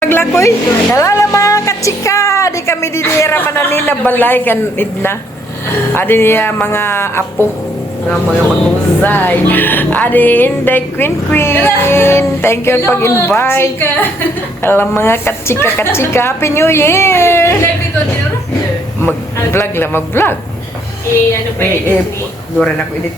Paglakoy, nalala mga katsika, di kami dinira mananina balay kan idna. Adi niya mga apo, mga magusay. Adi Inday Queen. Thank you pag-invite. Alam mga katsika, Happy New Year! Mag-vlog lang, mag-vlog. Ano pa yun? Dura na ko edit.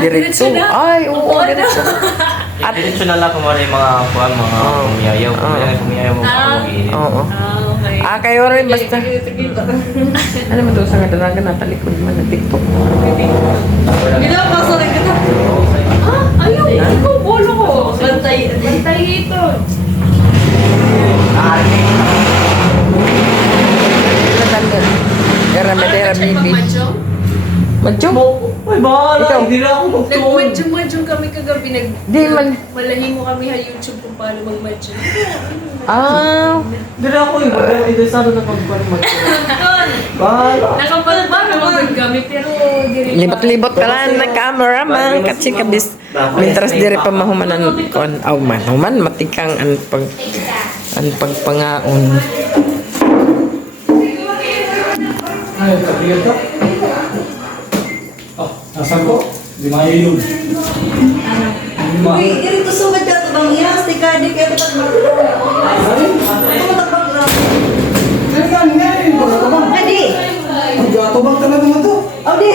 Diretso. Ay, oo, diretso. At diretso na lang kung ano yung mga kumiyayaw. Kumiyayaw mo mag-iinit. Oo. Okay. Kayo rin basta. Ano man doon sa kadalagan na talikod man na TikTok. Ginawa pa sa rin kita. Ayaw, ikaw bolo ko. Bantay ito. Medera bibi. Majong? Ay, bahala. Hindi na ako magtuon. Nag-majong kami kagabi. Di man. Malahingo kami sa YouTube kung paano mag-majong. Hindi na ako eh. Hindi sana na mag-magtuon. Bahala. Nakapalabang kami pero direct. Libot-libot ka lang na camera man. Kasi kabis. Mintras dire pa mahumanan kon. Mahuman. Matikang ang pagpangaon. Ay, kapiyat ka? Oh, nasan ko? Di mailog. Uy, dito sugad ka ito bang iyas? Di ka, di ka ito magtulong. Ito matapag lang. Ganyan nga eh, wala ka bang? Adi! Magkatubag talaga mo to. Oh, di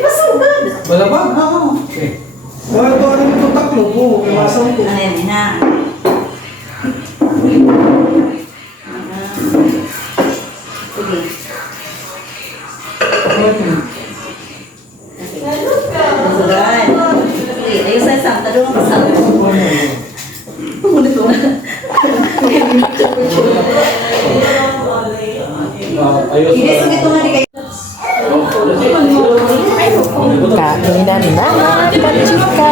pa sugad. Wala ba? Oo. Okay. Wala to, ano ito taklo po, iwasan ko. Ano yan, ha? Sige. Sugad. Sige, ayos sa isang. Tado mo kasama. Ulit mo na. Ayos Hindi, sugad ito nga di kayo. Kainan na mga katsika.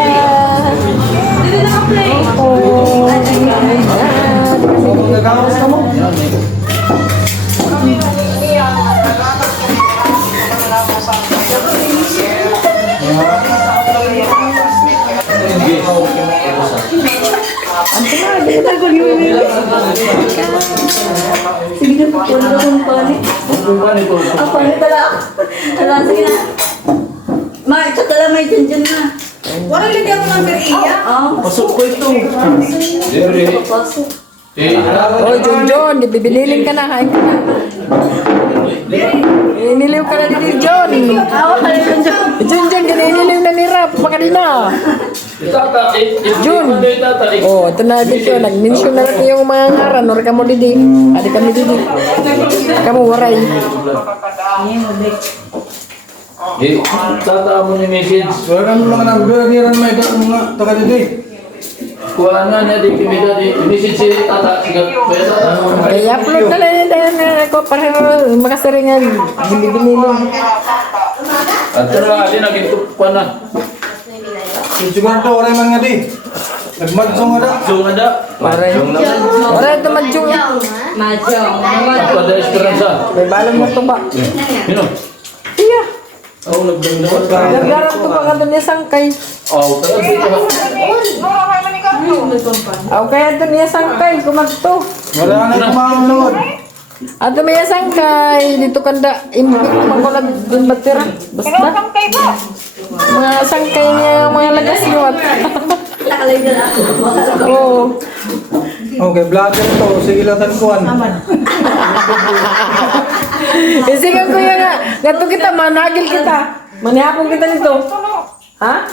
Nagkakaos ka mo? Sige na po, wala akong panik. Ang panik tala ako. Tala, sige na. Ma, ito tala may dyan na. Wala lagi ako ng beriya. Oo. Pasok ko ito. Pasok. Oh, John, bibililing ka na, hain ka na. Iniliw ka na ni John. John, giniliw na ni Rap, makanina. Jun. Oh, ito na dito. Nag-mention na lang yung mga ngaran. Or kamo didi. Adi kami didi. Kamu waray. Tata mo ni message. Wala naman mga nabibira may mga taga dito eh. Kuha nga niya di kimita di message si tata. Sigat ba yung tata? Kaya upload na lang na ako para makasaringan. Binili-binili. At pero adi nagitupan na. Siguro to, wala man nga di. Nagmadsong nga da. So nga da. Waray. Waray ito madyong. Pada esperanza. May balang mo ito ba? Yun o. Iya. Ako nagdangdang. Gargaran ito pa ka doon niya sangkay. Oh, talaga dito. Aw kaya doon niya sangkay. Kumagto. Wala na kumamulod. Ato may sangkay. Dito kanda. Imbik naman ko doon batira. Basta. Mga sangkay niya. Mga lagas liwat. Nakalay na ako. Oo. Okay, vlogger to. Sige lang kuhan. Isigan ko yan nga. Gato kita. Managil kita. Manihapon kita nito. Ha?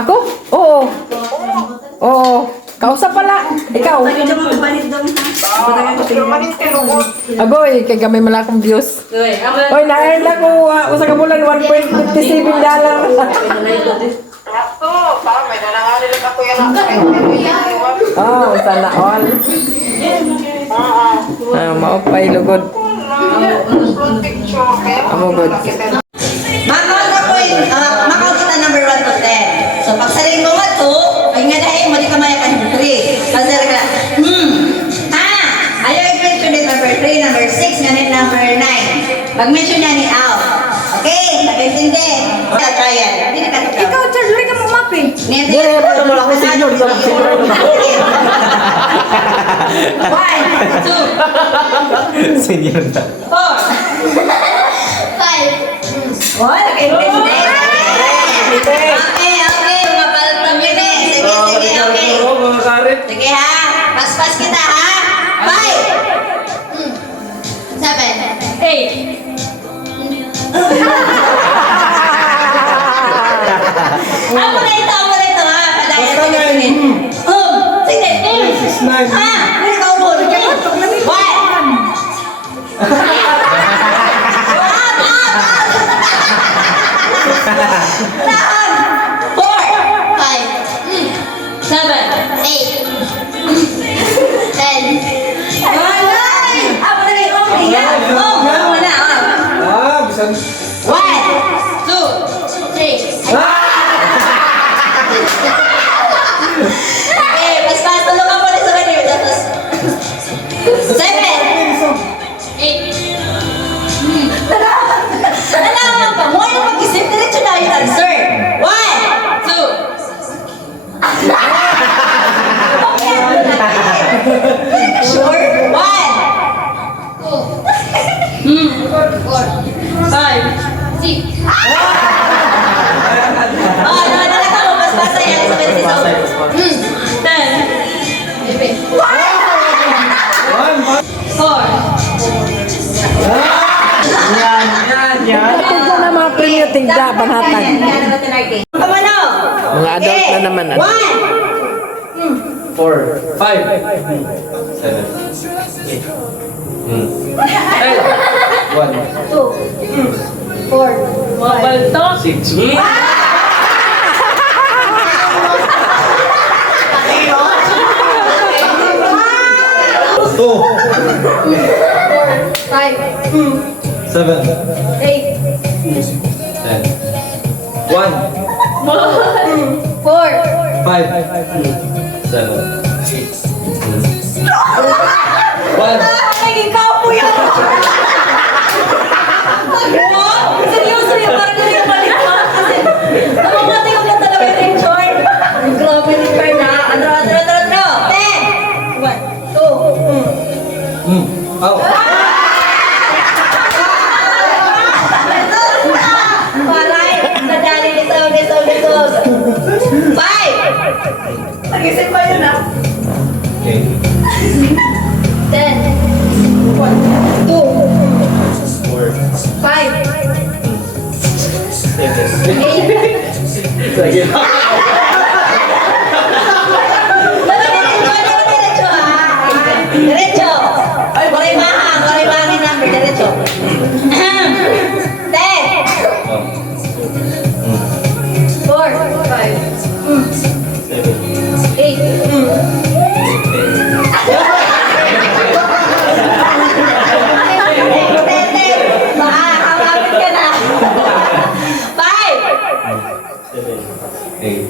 Ako? Oo. Oo. Kausap pala. Ikaw. Lagi dyan mga banit daw ha. Agoy, kay gamay mala akong views. Oy, na-earn lang ko usa ka bulan $1.57. Oh, sana all. Maupay lugod. Amo good. Makakot ako makakot kita number 1 to 10. So, pagsaling mo nga 2, ay nga dahil mo di ka mayakan 3. Pagsaling ka, ayaw i-mention din number 3, number 6, ganit number 9. Pag-mention niya ni Al. Okay, nakaintindi. Trial. Ikaw, Charles, wala ka mo mapin. Dire, paano mo lang ko senior sa 2, Senior na. 4, 5. Oh, naka-intindi. Okay, mapaltang yun eh. Sige, okay. Mga karit. Sige ha, paspas kita ha. 5, 7, 8. Ako na ito ha. Padaya, Basta sige, na sige. Sige. 6, 9. Ha? Hindi ka ubod. Yan. Ito na mga premium tigda, banhatag. Mga adult na naman. 1, 4, 5, 7. 2, 4, 6. Two, 5, 7, 8, 10. 1, 4, 5, 7. 1. naging kapo yan! Seryoso yun, parang hindi ka balik pa. Kasi, namamati ko na talaga yung picture. Grabe ni Perna. Atro. 10, 1, 2, Out. Paray, nadali lisod. 5! Nag-isip pa yun ah. Okay. 10, 1, 2, 5, 8. Diretso. Koray mahang number, diretso. 10, 4, 5, 8. Makakawapit ka na. 5, 8.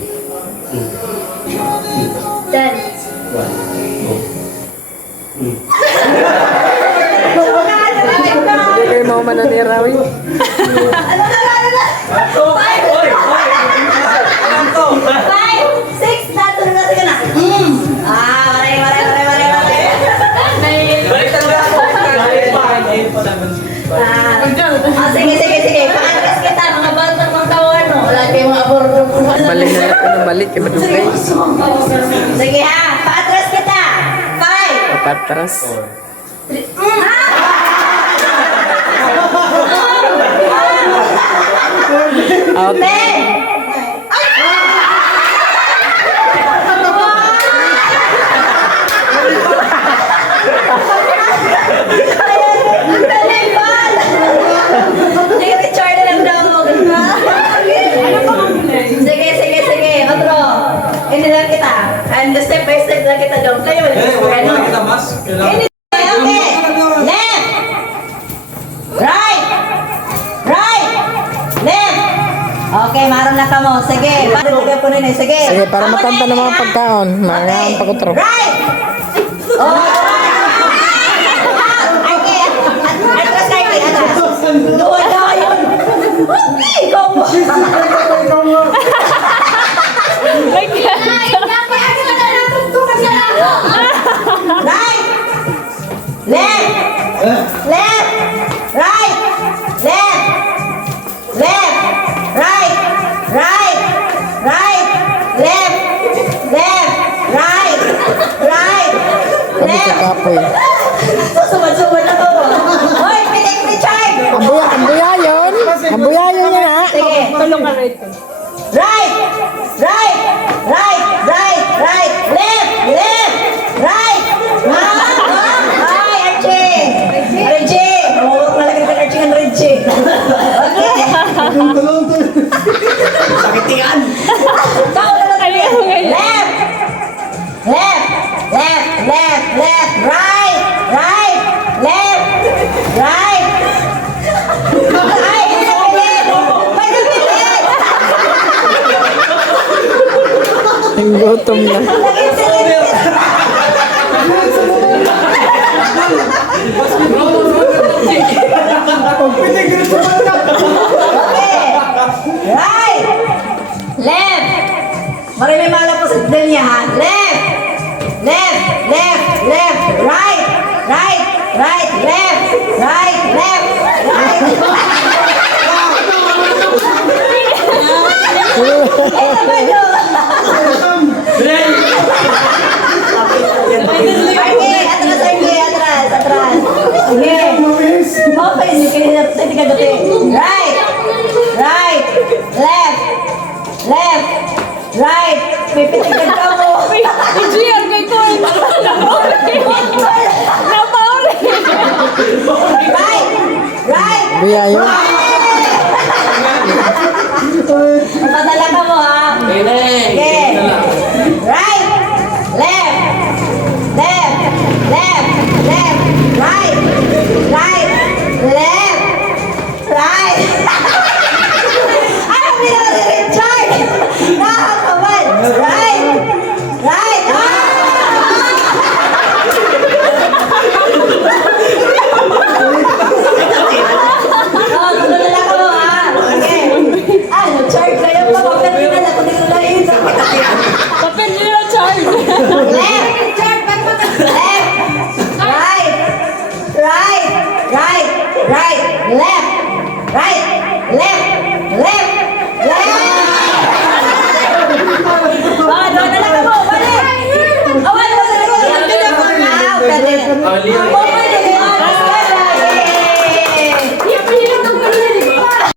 10. Hindi kayo mau mananiraw yun. 5, 6, natulog natin ka na. Maray. Sige. Paatras kita, mga batang mga kawan. Wala kayong mga abordo. Balik na ako na balik. Madugay. Sige ha, paatras kita. 5, Patras. Out. 10. Sige, Richard na lang daw. Sige. Otro. Ini lang kita. And step by step lang kita daw. Kayo. Wala kita mas. Kailangan. Okay. Left. Right. Left. Okay, maroon na ka mo. Sige. Paano po nini? Sige. Sige, para makanta ng mga pagkaon. Mga pagkutro. Right. Okay. Atras kayo. Atras. Doon na yun. Ikaw mo. Right. Left. Left. Right. Left. Left. Right. Right. Right. Left. Left. Right. Right. Left. Susumad-sumad na to. Hoy, pitik Richard. Ambuya yun. Ambuya yun yan ha. Sige. Tulong ka rito. Right. Right. Right. Right. Right. Left. Left. Right. Hi, Archie. Archie. Mawag na lagi ka Archie ng Archie. Okay. Sakitian. Tao na lang Ano yung ngayon? Left. Left. Left. Left. Left. Right. Right. Left. Right. Ay, hindi na pilit. May napilit. Ang gutom na. Okay. Right. Left. Mari may mala po sa Delia ha. Left. Left. Left. Left. Right. Right. Right. Left. Right. Left. Right. Ito ba yun? Arke, atras, Arke, atras, atras. Sige. Okay, hindi ka dati. Right. Right. Left. Left. Right. May pitigan ka mo. Ijiyan kay ko. Napauli. Right. Right. Ambuya yun.